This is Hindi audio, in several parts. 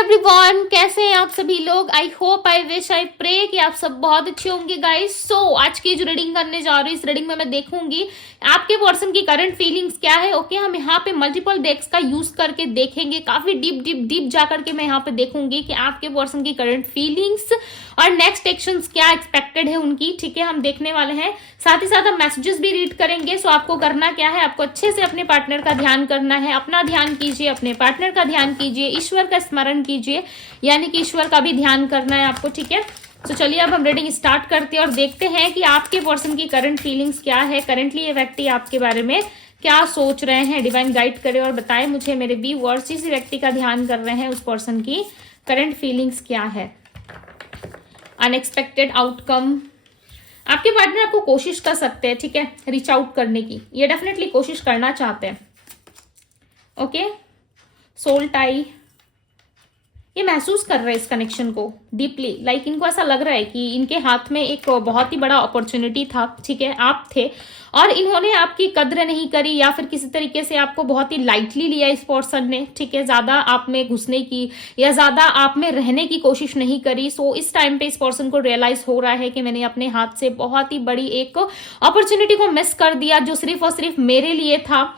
एवरीवन, कैसे हैं आप सभी लोग। I hope, I wish, I pray कि आप सब बहुत अच्छे होंगे गाइस। सो आज की जो रीडिंग करने जा रही हूँ, इस रीडिंग में मैं देखूंगी आपके पर्सन की करंट फीलिंग्स क्या है। ओके, हम यहाँ पे मल्टीपल डेक्स का यूज करके देखेंगे, काफी डीप डीप डीप जा करके मैं यहाँ पे देखूंगी कि आपके पर्सन की करंट फीलिंग्स और नेक्स्ट एक्शंस क्या एक्सपेक्टेड है उनकी। ठीक है, हम देखने वाले हैं, साथ ही साथ हम मैसेजेस भी रीड करेंगे। सो आपको करना क्या है, आपको अच्छे से अपने पार्टनर का ध्यान करना है। अपना ध्यान कीजिए, अपने पार्टनर का ध्यान कीजिए, ईश्वर का स्मरण कीजिए, यानी कि ईश्वर का भी ध्यान करना है आपको। ठीक है, तो चलिए अब हम रीडिंग स्टार्ट करते हैं और देखते हैं कि आपके पर्सन की करंट फीलिंग्स क्या है, करंटली ये व्यक्ति आपके बारे में क्या सोच रहे हैं। डिवाइन गाइड करे और बताएं मुझे मेरे व्यूअर्स, जिस व्यक्ति का ध्यान कर रहे हैं उस पर्सन की करंट फीलिंग्स क्या है। अनएक्सपेक्टेड आउटकम, आपके पार्टनर आपको कोशिश कर सकते हैं, ठीक है, रीच आउट करने की, ये डेफिनेटली कोशिश करना चाहते हैं। ओके, सोल टाई, ये महसूस कर रहे हैं इस कनेक्शन को डीपली। लाइक इनको ऐसा लग रहा है कि इनके हाथ में एक बहुत ही बड़ा अपॉर्चुनिटी था, ठीक है, आप थे और इन्होंने आपकी कद्र नहीं करी या फिर किसी तरीके से आपको बहुत ही लाइटली लिया इस पर्सन ने। ठीक है, ज्यादा आप में घुसने की या ज्यादा आप में रहने की कोशिश नहीं करी। सो इस टाइम पे इस पर्सन को रियलाइज हो रहा है कि मैंने अपने हाथ से बहुत ही बड़ी एक अपॉर्चुनिटी को मिस कर दिया जो सिर्फ और सिर्फ मेरे लिए था।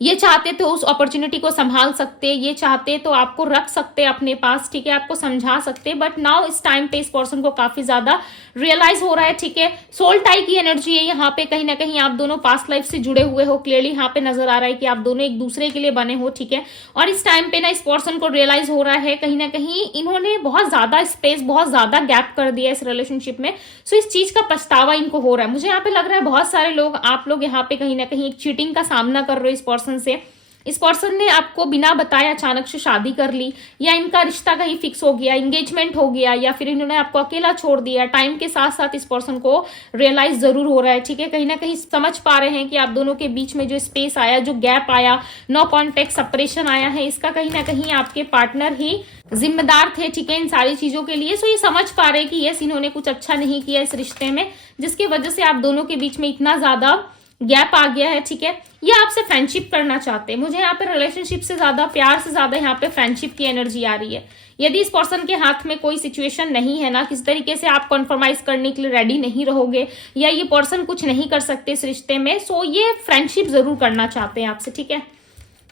ये चाहते तो उस अपॉर्चुनिटी को संभाल सकते, ये चाहते तो आपको रख सकते अपने पास, ठीक है, आपको समझा सकते, बट नाउ इस टाइम पे इस पर्सन को काफी ज्यादा रियलाइज हो रहा है। ठीक है, सोल टाई की एनर्जी है यहाँ पे, कहीं ना कहीं आप दोनों पास्ट लाइफ से जुड़े हुए हो। क्लियरली यहाँ पे नजर आ रहा है कि आप दोनों एक दूसरे के लिए बने हो। ठीक है, और इस टाइम पे ना इस पर्सन को रियलाइज हो रहा है कहीं ना कहीं इन्होंने बहुत ज्यादा स्पेस, बहुत ज्यादा गैप कर दिया इस रिलेशनशिप में। सो इस चीज का पछतावा इनको हो रहा है। मुझे यहाँ पे लग रहा है बहुत सारे लोग, आप लोग यहाँ पे कहीं ना कहीं एक चीटिंग का सामना कर रहे हो इस पर्सन से। इस पर्सन ने आपको बिना बताए अचानक से शादी कर ली, या इनका रिश्ता कहीं फिक्स हो गया, एंगेजमेंट हो गया, या फिर इन्होंने आपको अकेला छोड़ दिया। टाइम के साथ साथ इस पर्सन को रियलाइज जरूर हो रहा है। ठीक है, कहीं ना कहीं समझ पा रहे हैं कि आप दोनों के बीच में जो स्पेस आया, जो गैप आया, नो कॉन्टेक्ट सेपरेशन आया है, इसका कहीं ना कहीं आपके पार्टनर ही जिम्मेदार थे। ठीक है, इन सारी चीजों के लिए। सो ये समझ पा रहे हैं कि यस, इन्होंने कुछ अच्छा नहीं किया इस रिश्ते में, जिसकी वजह से आप दोनों के बीच में इतना ज्यादा गैप आ गया है। ठीक है, ये आपसे फ्रेंडशिप करना चाहते हैं। मुझे यहाँ पे रिलेशनशिप से ज्यादा, प्यार से ज्यादा यहाँ पे फ्रेंडशिप की एनर्जी आ रही है। यदि इस पर्सन के हाथ में कोई सिचुएशन नहीं है ना, किस तरीके से आप कॉम्प्रोमाइज करने के लिए रेडी नहीं रहोगे, या ये पर्सन कुछ नहीं कर सकते इस रिश्ते में, सो ये फ्रेंडशिप जरूर करना चाहते हैं आपसे। ठीक है,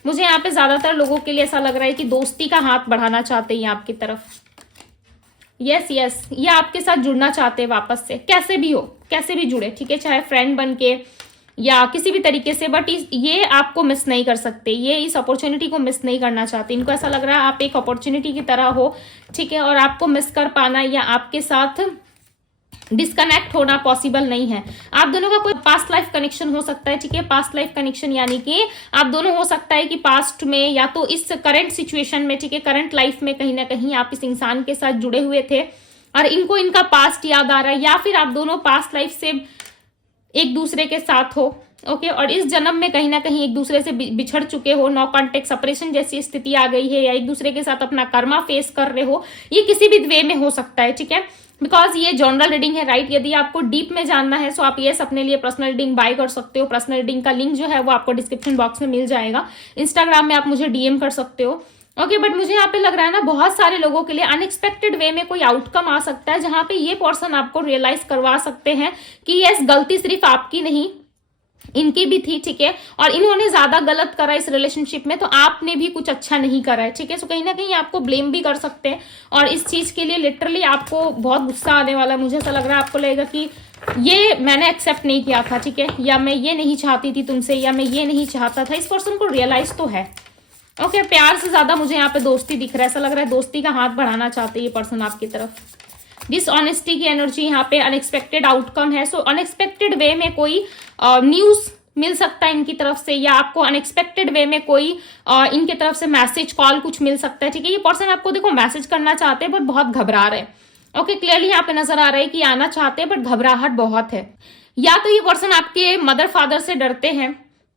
मुझे यहाँ पे ज्यादातर लोगों के लिए ऐसा लग रहा है कि दोस्ती का हाथ बढ़ाना चाहते हैं आपकी तरफ। यस यस, ये आपके साथ जुड़ना चाहते हैं वापस से, कैसे भी हो, कैसे भी जुड़े, ठीक है, चाहे फ्रेंड बन के या किसी भी तरीके से, बट ये आपको मिस नहीं कर सकते, ये इस अपॉर्चुनिटी को मिस नहीं करना चाहते। इनको ऐसा लग रहा है आप एक अपॉर्चुनिटी की तरह हो, ठीक है, और आपको मिस कर पाना या आपके साथ डिस्कनेक्ट होना पॉसिबल नहीं है। आप दोनों का कोई पास्ट लाइफ कनेक्शन हो सकता है। ठीक है, पास्ट लाइफ कनेक्शन यानी कि आप दोनों, हो सकता है कि पास्ट में या तो इस करंट सिचुएशन में, ठीक है, करंट लाइफ में कहीं ना कहीं आप इस इंसान के साथ जुड़े हुए थे और इनको इनका पास्ट याद आ रहा है, या फिर आप दोनों पास्ट लाइफ से एक दूसरे के साथ हो। ओके, और इस जन्म में कहीं ना कहीं एक दूसरे से बिछड़ चुके हो, नो कॉन्टेक्ट सेपरेशन जैसी स्थिति आ गई है, या एक दूसरे के साथ अपना कर्मा फेस कर रहे हो। ये किसी भी वे में हो सकता है। ठीक है, बिकॉज ये जनरल रीडिंग है, राइट। यदि आपको डीप में जानना है सो आप ये अपने लिए पर्सनल रीडिंग बाय कर सकते हो। पर्सनल रीडिंग का लिंक जो है वो आपको डिस्क्रिप्शन बॉक्स में मिल जाएगा। इंस्टाग्राम में आप मुझे डीएम कर सकते हो। ओके, बट मुझे यहाँ पे लग रहा है ना, बहुत सारे लोगों के लिए अनएक्सपेक्टेड वे में कोई आउटकम आ सकता है जहां पे ये पर्सन आपको रियलाइज करवा सकते हैं कि यस, गलती सिर्फ आपकी नहीं, इनकी भी थी। ठीक है, और इन्होंने ज्यादा गलत करा इस रिलेशनशिप में, तो आपने भी कुछ अच्छा नहीं करा है। ठीक है, सो कहीं ना कहीं आपको ब्लेम भी कर सकते हैं और इस चीज के लिए लिटरली आपको बहुत गुस्सा आने वाला है। मुझे ऐसा लग रहा है आपको लगेगा कि ये मैंने एक्सेप्ट नहीं किया था, ठीक है, या मैं ये नहीं चाहती थी तुमसे, या मैं ये नहीं चाहता था। इस पर्सन को रियलाइज तो है। ओके, प्यार से ज्यादा मुझे यहाँ पे दोस्ती दिख रहा है। ऐसा लग रहा है दोस्ती का हाथ बढ़ाना चाहते हैं ये पर्सन आपकी तरफ। डिसऑनेस्टी की एनर्जी यहाँ पे, अनएक्सपेक्टेड आउटकम है। सो अनएक्सपेक्टेड वे में कोई न्यूज मिल सकता है इनकी तरफ से, या आपको अनएक्सपेक्टेड वे में कोई इनके तरफ से मैसेज, कॉल कुछ मिल सकता है। ठीक है, ये पर्सन आपको देखो मैसेज करना चाहते हैं बट बहुत घबरा रहे हैं। ओके, क्लियरली यहाँ पे नजर आ रहा है कि आना चाहते हैं बट घबराहट बहुत है। या तो ये पर्सन आपके मदर फादर से डरते हैं,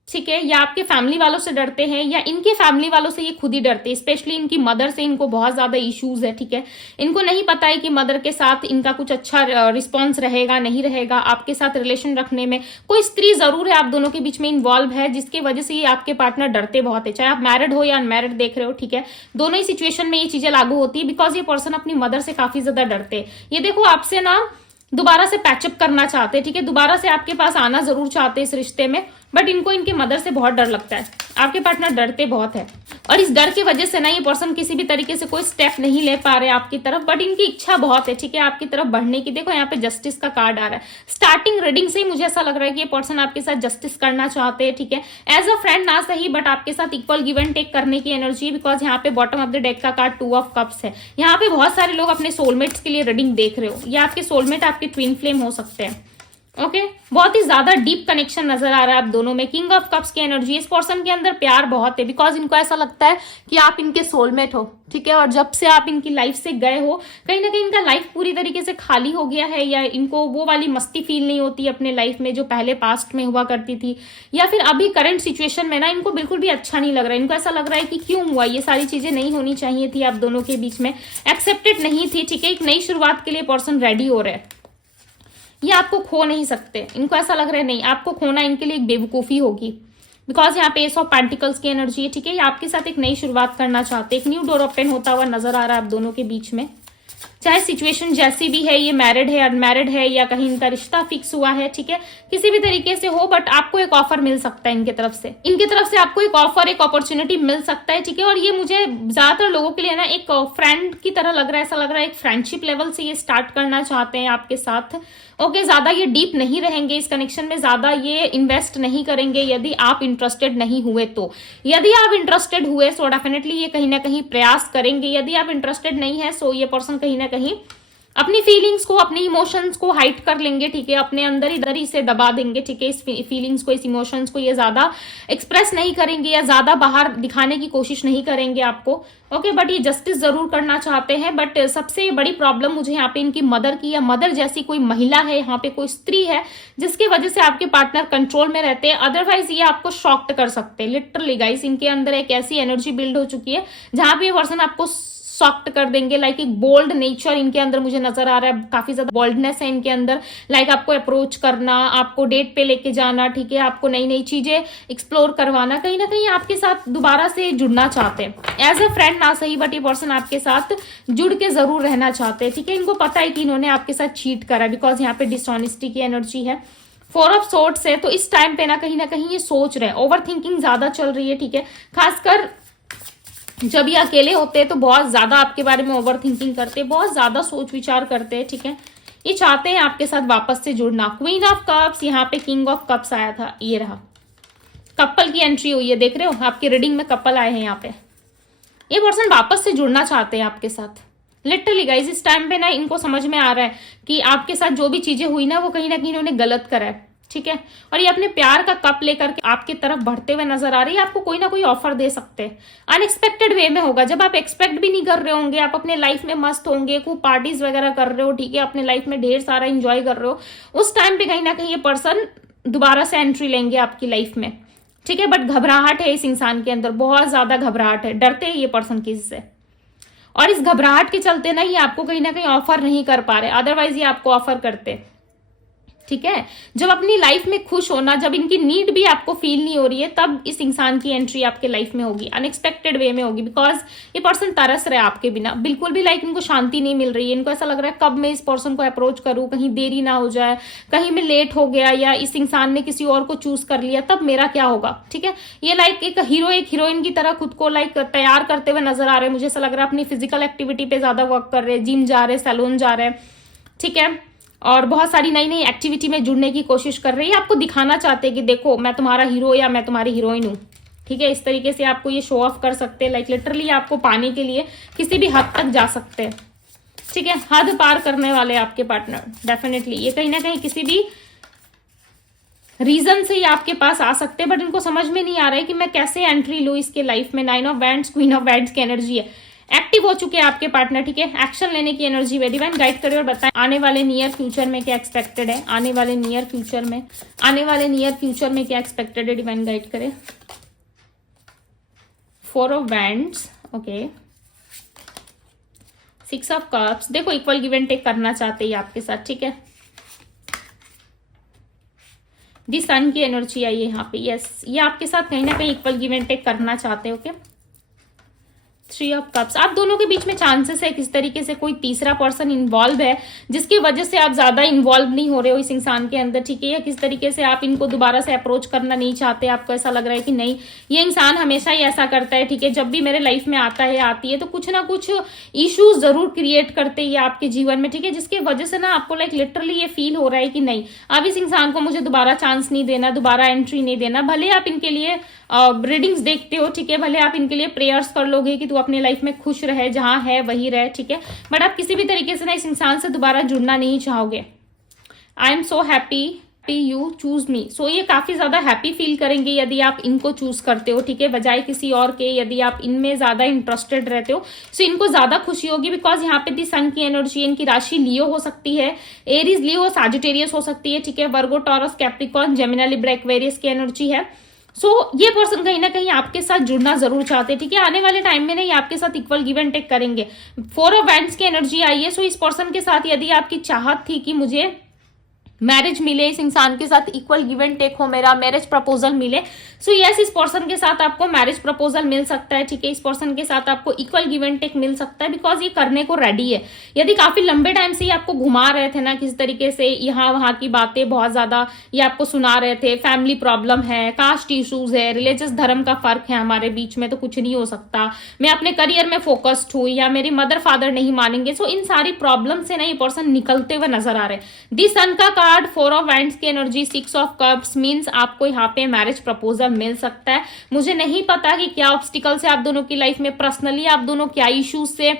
ठीक है, या आपके फैमिली वालों से डरते हैं, या इनके फैमिली वालों से ये खुद ही डरते हैं। स्पेशली इनकी मदर से इनको बहुत ज्यादा इश्यूज है। ठीक है, इनको नहीं पता है कि मदर के साथ इनका कुछ अच्छा रिस्पॉन्स रहेगा नहीं रहेगा, आपके साथ रिलेशन रखने में कोई स्त्री जरूर है आप दोनों के बीच में इन्वॉल्व है, जिसकी वजह से ये आपके पार्टनर डरते बहुत है। चाहे आप मैरिड हो या अनमैरिड देख रहे हो, ठीक है, दोनों ही सिचुएशन में ये चीजें लागू होती है, बिकॉज ये पर्सन अपनी मदर से काफी ज्यादा डरते हैं। ये देखो आपसे ना दोबारा से पैचअप करना चाहते हैं, ठीक है, दोबारा से आपके पास आना जरूर चाहते हैं इस रिश्ते में, बट इनको इनके मदर से बहुत डर लगता है। आपके पार्टनर डरते बहुत है, और इस डर की वजह से ना ये पर्सन किसी भी तरीके से कोई स्टेप नहीं ले पा रहे आपकी तरफ, बट इनकी इच्छा बहुत है, ठीक है, आपकी तरफ बढ़ने की। देखो यहाँ पे जस्टिस का कार्ड आ रहा है। स्टार्टिंग रीडिंग से ही मुझे ऐसा लग रहा है कि ये पर्सन आपके साथ जस्टिस करना चाहते हैं, ठीक है, एज अ फ्रेंड ना सही, बट आपके साथ इक्वल गिव एंड टेक करने की एनर्जी, बिकॉज यहाँ पे बॉटम ऑफ द डेक का कार्ड 2 ऑफ कप्स है। यहाँ पे बहुत सारे लोग अपने सोलमेट्स के लिए रीडिंग देख रहे हो, या आपके सोलमेट आपके ट्विन फ्लेम हो सकते हैं। ओके, बहुत ही ज्यादा डीप कनेक्शन नजर आ रहा है आप दोनों में। किंग ऑफ कप्स की एनर्जी, इस पर्सन के अंदर प्यार बहुत है, बिकॉज इनको ऐसा लगता है कि आप इनके सोलमेट हो, ठीक है, और जब से आप इनकी लाइफ से गए हो कहीं ना कहीं इनका लाइफ पूरी तरीके से खाली हो गया है, या इनको वो वाली मस्ती फील नहीं होती अपने लाइफ में जो पहले पास्ट में हुआ करती थी, या फिर अभी करंट सिचुएशन में ना इनको बिल्कुल भी अच्छा नहीं लग रहा है। इनको ऐसा लग रहा है कि क्यों हुआ, ये सारी चीजें नहीं होनी चाहिए थी आप दोनों के बीच में, एक्सेप्टेड नहीं थी, ठीक है, एक नई शुरुआत के लिए पर्सन रेडी हो रहे हैं। ये आपको खो नहीं सकते, इनको ऐसा लग रहा है नहीं, आपको खोना इनके लिए एक बेवकूफी होगी, बिकॉज यहाँ पे एस ऑफ पेंटिकल्स की एनर्जी है, ठीक है, ये आपके साथ एक नई शुरुआत करना चाहते हैं। एक न्यू डोर ओपन होता हुआ नजर आ रहा है आप दोनों के बीच में, चाहे सिचुएशन जैसी भी है, ये मैरिड है अनमैरिड है, या कहीं इनका रिश्ता फिक्स हुआ है, ठीक है, किसी भी तरीके से हो, बट आपको एक ऑफर मिल सकता है इनकी तरफ से आपको एक ऑफर, एक अपॉर्चुनिटी मिल सकता है, ठीक है। और ये मुझे ज्यादातर लोगों के लिए ना एक फ्रेंड की तरह लग रहा है, ऐसा लग रहा है एक फ्रेंडशिप लेवल से ये स्टार्ट करना चाहते हैं आपके साथ। ओके, ज्यादा ये डीप नहीं रहेंगे इस कनेक्शन में, ज्यादा ये इन्वेस्ट नहीं करेंगे यदि आप इंटरेस्टेड नहीं हुए तो। यदि आप इंटरेस्टेड हुए सो डेफिनेटली ये कहीं ना कहीं प्रयास करेंगे, यदि आप इंटरेस्टेड नहीं है सो ये पर्सन कहीं ना कहीं अपनी फीलिंग्स को, अपनी इमोशंस को हाइड कर लेंगे, ठीक है, अपने अंदर इधर ही से दबा देंगे, ठीक है, इस फीलिंग्स को, इस इमोशंस को ये ज्यादा एक्सप्रेस नहीं करेंगे, या ज्यादा बाहर दिखाने की कोशिश नहीं करेंगे आपको। ओके, बट ये जस्टिस जरूर करना चाहते हैं, बट सबसे बड़ी प्रॉब्लम मुझे यहाँ पे इनकी मदर की, या मदर जैसी कोई महिला है, यहाँ पे कोई स्त्री है जिसकी वजह से आपके पार्टनर कंट्रोल में रहते हैं, अदरवाइज ये आपको शॉक्ड कर सकते हैं। लिटरली गाइस, इनके अंदर एक ऐसी एनर्जी बिल्ड हो चुकी है जहां पे ये पर्सन आपको सॉफ्ट कर देंगे। लाइक एक बोल्ड नेचर इनके अंदर मुझे नजर आ रहा है, काफी ज्यादा बोल्डनेस है इनके अंदर। लाइक आपको अप्रोच करना, आपको डेट पे लेके जाना, ठीक है, आपको नई नई चीजें एक्सप्लोर करवाना, कहीं ना कहीं आपके साथ दोबारा से जुड़ना चाहते हैं। एज अ फ्रेंड ना सही, बट ये पर्सन आपके साथ जुड़ के जरूर रहना चाहते हैं, ठीक है। इनको पता है कि इन्होंने आपके साथ चीट करा, बिकॉज यहाँ पे डिसऑनेस्टी की एनर्जी है, 4 ऑफ सोर्ड्स है। तो इस टाइम पे ना कहीं ये सोच रहे हैं, ओवर थिंकिंग ज्यादा चल रही है, ठीक है, खासकर जब ये अकेले होते हैं तो बहुत ज्यादा आपके बारे में ओवर थिंकिंग करते हैं, बहुत ज्यादा सोच विचार करते हैं, ठीक है। ये चाहते हैं आपके साथ वापस से जुड़ना। क्वीन ऑफ कप्स, यहाँ पे किंग ऑफ कप्स आया था, ये रहा, कपल की एंट्री हुई है, देख रहे हो आपकी रीडिंग में कपल आए हैं यहाँ पे। ये पर्सन वापस से जुड़ना चाहते हैं आपके साथ। लिटरली गाइज, इस टाइम पे ना इनको समझ में आ रहा है कि आपके साथ जो भी चीजें हुई ना वो कहीं ना कहीं इन्होंने गलत करा है, ठीक है। और ये अपने प्यार का कप लेकर के आपकी तरफ बढ़ते हुए नजर आ रही है। आपको कोई ना कोई ऑफर दे सकते हैं, अनएक्सपेक्टेड वे में होगा, जब आप एक्सपेक्ट भी नहीं कर रहे होंगे, आप अपने लाइफ में मस्त होंगे, खूब पार्टीज वगैरह कर रहे हो, ठीक है, अपने लाइफ में ढेर सारा एंजॉय कर रहे हो, उस टाइम पे कहीं ना कहीं ये पर्सन दोबारा से एंट्री लेंगे आपकी लाइफ में, ठीक है। बट घबराहट है इस इंसान के अंदर, बहुत ज्यादा घबराहट है, डरते हैं ये पर्सन किसी से, और इस घबराहट के चलते ना ये आपको कहीं ना कहीं ऑफर नहीं कर पा रहे, अदरवाइज ये आपको ऑफर करते, ठीक है। जब अपनी लाइफ में खुश होना, जब इनकी नीड भी आपको फील नहीं हो रही है, तब इस इंसान की एंट्री आपके लाइफ में होगी, अनएक्सपेक्टेड वे में होगी, बिकॉज ये पर्सन तरस रहे आपके बिना, बिल्कुल भी लाइक इनको शांति नहीं मिल रही है। इनको ऐसा लग रहा है कब मैं इस पर्सन को अप्रोच करूं, कहीं देरी ना हो जाए, कहीं मैं लेट हो गया, या इस इंसान ने किसी और को चूज कर लिया, तब मेरा क्या होगा, ठीक है। ये लाइक एक हीरो, एक हीरोइन की तरह खुद को लाइक तैयार करते हुए नजर आ रहे हैं। मुझे ऐसा लग रहा है अपनी फिजिकल एक्टिविटी पे ज्यादा वर्क कर रहे हैं, जिम जा रहे हैं, सैलून जा रहे हैं, ठीक है, और बहुत सारी नई नई एक्टिविटी में जुड़ने की कोशिश कर रही है। आपको दिखाना चाहते हैं कि देखो मैं तुम्हारा हीरो या मैं तुम्हारी हीरोइन हूँ, ठीक है। इस तरीके से आपको ये शो ऑफ कर सकते हैं, लाइक लिटरली आपको पाने के लिए किसी भी हद तक जा सकते हैं, ठीक है। हद पार करने वाले आपके पार्टनर डेफिनेटली, ये कहीं ना कहीं किसी भी रीजन से ये आपके पास आ सकते हैं, बट इनको समझ में नहीं आ रहा है कि मैं कैसे एंट्री लूँ इसके लाइफ में। 9 of wands, queen of wands की एनर्जी है। एक्टिव हो चुके हैं आपके पार्टनर, ठीक है। एक्शन लेने की एनर्जी है। डिवाइन गाइड करे और बताएं आने वाले नियर फ्यूचर में क्या एक्सपेक्टेड है, आने वाले नियर फ्यूचर में, आने वाले नियर फ्यूचर में क्या एक्सपेक्टेड है, डिवाइन गाइड करे। 4 of wands, okay. 6 of cups, देखो इक्वल गिव एंड टेक करना चाहते हैं आपके साथ, ठीक है। दी सन की एनर्जी आई है यहाँ पे, यस, ये आपके साथ कहीं ना कहीं इक्वल गिव एंड टेक करना चाहते हैं, ओके। 3 ऑफ कप्स, आप दोनों के बीच में चांसेस है किस तरीके से कोई तीसरा पर्सन इन्वॉल्व है जिसकी वजह से आप ज्यादा इन्वॉल्व नहीं हो रहे हो इस इंसान के अंदर, ठीक है। या किस तरीके से आप इनको दोबारा से अप्रोच करना नहीं चाहते, आपको ऐसा लग रहा है कि नहीं ये इंसान हमेशा ही ऐसा करता है, ठीक है। जब भी मेरे लाइफ में आता है, आती है, तो कुछ ना कुछ इश्यूज जरूर क्रिएट करते हैं आपके जीवन में, ठीक है। जिसकी वजह से ना आपको लाइक लिटरली ये फील हो रहा है कि नहीं अब इस इंसान को मुझे दोबारा चांस नहीं देना, दोबारा एंट्री नहीं देना। भले आप इनके लिए रीडिंग्स देखते हो, ठीक है, भले आप इनके लिए प्रेयर्स कर लोगे कि तू अपने लाइफ में खुश रहे, जहां है वही रहे, ठीक है, बट आप किसी भी तरीके से ना इस इंसान से दोबारा जुड़ना नहीं चाहोगे। I am so happy you choose me, so ये काफी ज्यादा हैप्पी फील करेंगे यदि आप इनको चूज करते हो, ठीक है, बजाय किसी और के। यदि आप इनमें ज्यादा इंटरेस्टेड रहते हो सो इनको ज्यादा खुशी होगी, बिकॉज यहाँ पे दी सन की एनर्जी, इनकी राशि लियो हो सकती है, एरीज लियो, सैजिटेरियस हो सकती है, ठीक है, Virgo, Taurus, Capricorn, Gemini, Libra, Aquarius की एनर्जी है। ये पर्सन कहीं ना कहीं आपके साथ जुड़ना जरूर चाहते हैं, ठीक है। आने वाले टाइम में ना ये आपके साथ इक्वल गिव एंड टेक करेंगे। 4 ऑफ वैंड्स की एनर्जी आई है। इस पर्सन के साथ यदि आपकी चाहत थी कि मुझे मैरिज मिले, इस इंसान के साथ इक्वल गिव एंड टेक हो, मेरा मैरिज प्रपोजल मिले, यस, इस पर्सन के साथ आपको मैरिज प्रपोजल मिल सकता है, ठीक है। इस पर्सन के साथ आपको इक्वल गिव एंड टेक मिल सकता है, बिकॉज ये करने को रेडी है। यदि काफी लंबे टाइम से ये आपको घुमा रहे थे ना किस तरीके से, यहाँ वहां की बातें बहुत ज्यादा ये आपको सुना रहे थे, फैमिली प्रॉब्लम है, कास्ट इश्यूज है, रिलीजियस धर्म का फर्क है हमारे बीच में, तो कुछ नहीं हो सकता, मैं अपने करियर में फोकस्ड हूँ, या मेरी मदर फादर नहीं मानेंगे, इन सारी प्रॉब्लम से ना ये पर्सन निकलते हुए नजर आ रहे हैं। दी सन का कार्ड, 4 ऑफ वैंड्स की एनर्जी, 6 ऑफ कप्स मींस आपको यहाँ पे मैरिज प्रपोजल मिल सकता है। मुझे नहीं पता कि क्या ऑब्स्टिकल से आप दोनों की लाइफ में, पर्सनली आप दोनों क्या इश्यूज से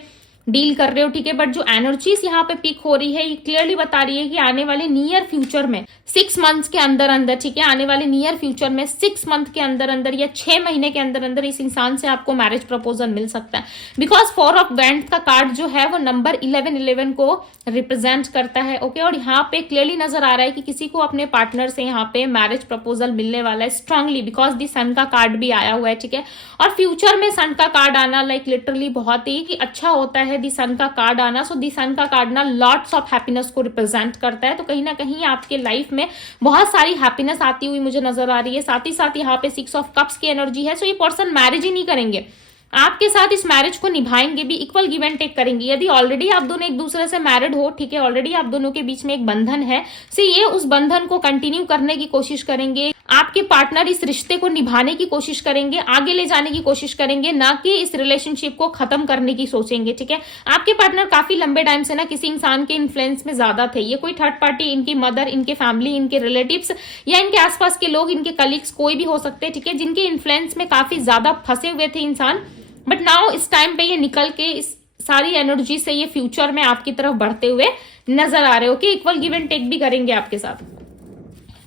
डील कर रहे हो, ठीक है, बट जो एनर्जीज यहाँ पे पिक हो रही है ये क्लियरली बता रही है कि आने वाले नियर फ्यूचर में 6 मंथ्स के अंदर अंदर, ठीक है, आने वाले नियर फ्यूचर में 6 मंथ के अंदर अंदर या 6 महीने के अंदर अंदर इस इंसान से आपको मैरिज प्रपोजल मिल सकता है, बिकॉज 4 ऑफ वैंड्स का कार्ड जो है वो नंबर 11 को रिप्रेजेंट करता है, ओके। और यहाँ पे क्लियरली नजर आ रहा है कि किसी को अपने पार्टनर से यहाँ पे मैरिज प्रपोजल मिलने वाला है स्ट्रांगली, बिकॉज दी सन का कार्ड भी आया हुआ है, ठीक है। और फ्यूचर में सन का कार्ड आना लाइक लिटरली बहुत ही अच्छा होता है, दी सन का कार्ड आना। दी सन का कार्ड ना लॉट्स ऑफ हैप्पीनेस को रिप्रेजेंट करता है, तो कहीं ना कहीं आपके लाइफ में बहुत सारी हैप्पीनेस आती हुई मुझे नजर आ रही है। साथ ही साथ यहाँ पे 6 ऑफ कप्स की एनर्जी है, ये पर्सन मैरिज ही नहीं करेंगे, आपके साथ इस मैरिज को निभाएंगे भी, इक्वल गिव एंड टेक करेंगे। यदि ऑलरेडी आप दोनों एक दूसरे से मैरिड हो, ठीक है, ऑलरेडी आप दोनों के बीच में एक बंधन है, ये उस बंधन को कंटिन्यू करने की कोशिश करेंगे। आपके पार्टनर इस रिश्ते को निभाने की कोशिश करेंगे, आगे ले जाने की कोशिश करेंगे, ना कि इस रिलेशनशिप को खत्म करने की सोचेंगे, ठीक है। आपके पार्टनर काफी लंबे टाइम से ना किसी इंसान के इन्फ्लुएंस में ज्यादा थे, ये कोई थर्ड पार्टी, इनकी मदर, इनके फैमिली, इनके रिलेटिव्स या इनके आसपास के लोग, इनके कलीग्स, कोई भी हो सकते हैं, ठीक है, जिनके इन्फ्लुएंस में काफी ज्यादा फंसे हुए थे इंसान। बट नाउ इस टाइम पे ये निकल के इस सारी एनर्जी से ये फ्यूचर में आपकी तरफ बढ़ते हुए नजर आ रहे हो कि इक्वल गिव एंड टेक भी करेंगे आपके साथ।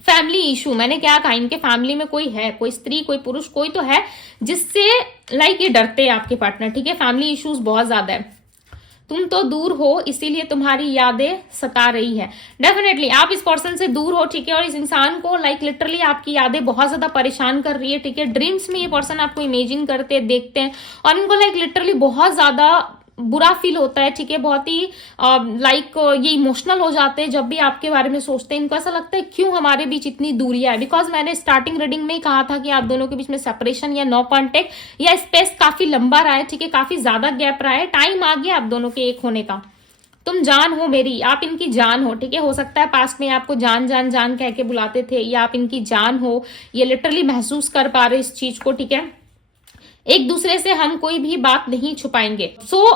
फैमिली इशू, मैंने क्या कहा, इनके फैमिली में कोई है, कोई स्त्री, कोई पुरुष, कोई तो है जिससे लाइक ये डरते हैं आपके पार्टनर, ठीक है। फैमिली इश्यूज बहुत ज्यादा है, तुम तो दूर हो इसीलिए तुम्हारी यादें सता रही है। डेफिनेटली आप इस पर्सन से दूर हो, ठीक है, और इस इंसान को लाइक लिटरली आपकी यादें बहुत ज्यादा परेशान कर रही है, ठीक है। ड्रीम्स में ये पर्सन आपको इमेजिन करते हैं, देखते हैं, और इनको लाइक लिटरली बहुत ज्यादा बुरा फील होता है, ठीक है, बहुत ही लाइक ये इमोशनल हो जाते हैं जब भी आपके बारे में सोचते हैं। इनको ऐसा लगता है क्यों हमारे बीच इतनी दूरियां है, बिकॉज मैंने स्टार्टिंग रीडिंग में ही कहा था कि आप दोनों के बीच में सेपरेशन या नो कॉन्टेक्ट या स्पेस काफी लंबा रहा है, ठीक है, काफी ज्यादा गैप रहा है, टाइम आ गया आप दोनों के एक होने का। तुम जान हो मेरी, आप इनकी जान हो, ठीक है। हो सकता है पास्ट में आपको जान जान जान कह के बुलाते थे, या आप इनकी जान हो, ये लिटरली महसूस कर पा रहे इस चीज को, ठीक है। एक दूसरे से हम कोई भी बात नहीं छुपाएंगे।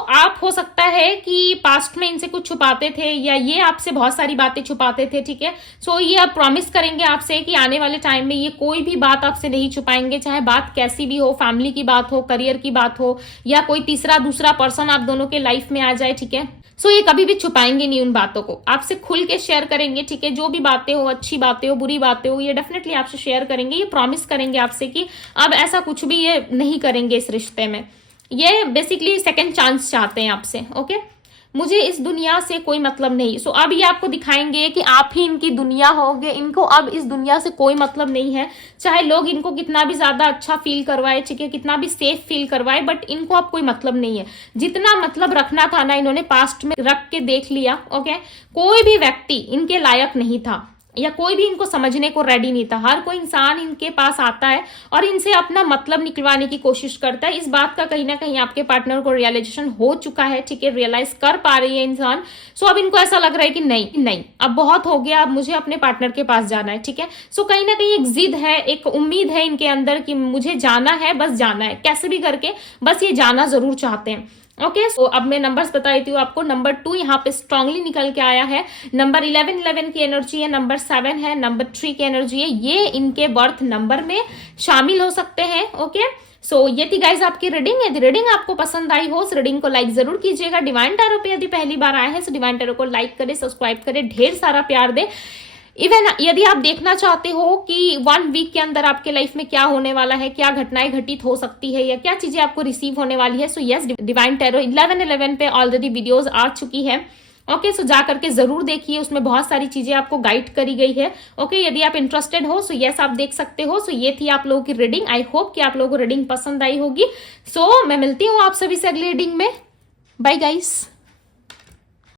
आप हो सकता है कि पास्ट में इनसे कुछ छुपाते थे, या ये आपसे बहुत सारी बातें छुपाते थे, ठीक है। ये अब प्रॉमिस करेंगे आपसे कि आने वाले टाइम में ये कोई भी बात आपसे नहीं छुपाएंगे, चाहे बात कैसी भी हो, फैमिली की बात हो, करियर की बात हो, या कोई तीसरा दूसरा पर्सन आप दोनों के लाइफ में आ जाए, ठीक है। ये कभी भी छुपाएंगे नहीं उन बातों को, आपसे खुल के शेयर करेंगे, ठीक है। जो भी बातें हो, अच्छी बातें हो, बुरी बातें हो, ये डेफिनेटली आपसे शेयर करेंगे, ये प्रॉमिस करेंगे आपसे कि अब ऐसा कुछ भी ये नहीं करेंगे इस रिश्ते में। ये बेसिकली सेकंड चांस चाहते हैं आपसे। ओके, मुझे इस दुनिया से कोई मतलब नहीं। सो अब ये आपको दिखाएंगे कि आप ही इनकी दुनिया होगे, इनको अब इस दुनिया से कोई मतलब नहीं है, चाहे लोग इनको कितना भी ज्यादा अच्छा फील करवाए, ठीक है, कितना भी सेफ फील करवाए, बट इनको अब कोई मतलब नहीं है। जितना मतलब रखना था ना, इन्होंने पास्ट में रख के देख लिया। ओके, कोई भी व्यक्ति इनके लायक नहीं था, या कोई भी इनको समझने को रेडी नहीं था। हर कोई इंसान इनके पास आता है और इनसे अपना मतलब निकलवाने की कोशिश करता है। इस बात का कहीं ना कहीं आपके पार्टनर को रियलाइजेशन हो चुका है, ठीक है, रियलाइज कर पा रही है इंसान। सो अब इनको ऐसा लग रहा है कि नहीं, अब बहुत हो गया, अब मुझे अपने पार्टनर के पास जाना है, ठीक है। सो कहीं ना कहीं एक जिद है, एक उम्मीद है इनके अंदर कि मुझे जाना है, बस जाना है, कैसे भी करके बस ये जाना जरूर चाहते हैं। ओके, सो अब मैं नंबर्स बता देती हूँ आपको। नंबर 2 यहाँ पे स्ट्रांगली निकल के आया है, नंबर 11 की एनर्जी है, नंबर 7 है, नंबर 3 की एनर्जी है। ये इनके बर्थ नंबर में शामिल हो सकते हैं। ओके, सो ये थी गाइज आपकी रीडिंग। यदि रीडिंग आपको पसंद आई हो, इस रीडिंग को लाइक जरूर कीजिएगा। डिवाइन टैरो पे यदि पहली बार आए हैं तो डिवाइन टैरो को लाइक करें, सब्सक्राइब करें, ढेर सारा प्यार दे। इवन यदि आप देखना चाहते हो कि 1 वीक के अंदर आपके लाइफ में क्या होने वाला है, क्या घटनाएं घटित हो सकती है, या क्या चीजें आपको रिसीव होने वाली है, सो यस, डिवाइन टैरो 11/11 पे ऑलरेडी वीडियोस आ चुकी है। ओके, सो जा करके जरूर देखिए, उसमें बहुत सारी चीजें आपको गाइड करी गई है। ओके, यदि आप इंटरेस्टेड हो सो यस आप देख सकते हो। सो ये थी आप लोगों की रीडिंग। आई होप कि आप लोगों को रीडिंग पसंद आई होगी। सो मैं मिलती हूँ आप सभी से अगली रीडिंग में। Bye guys.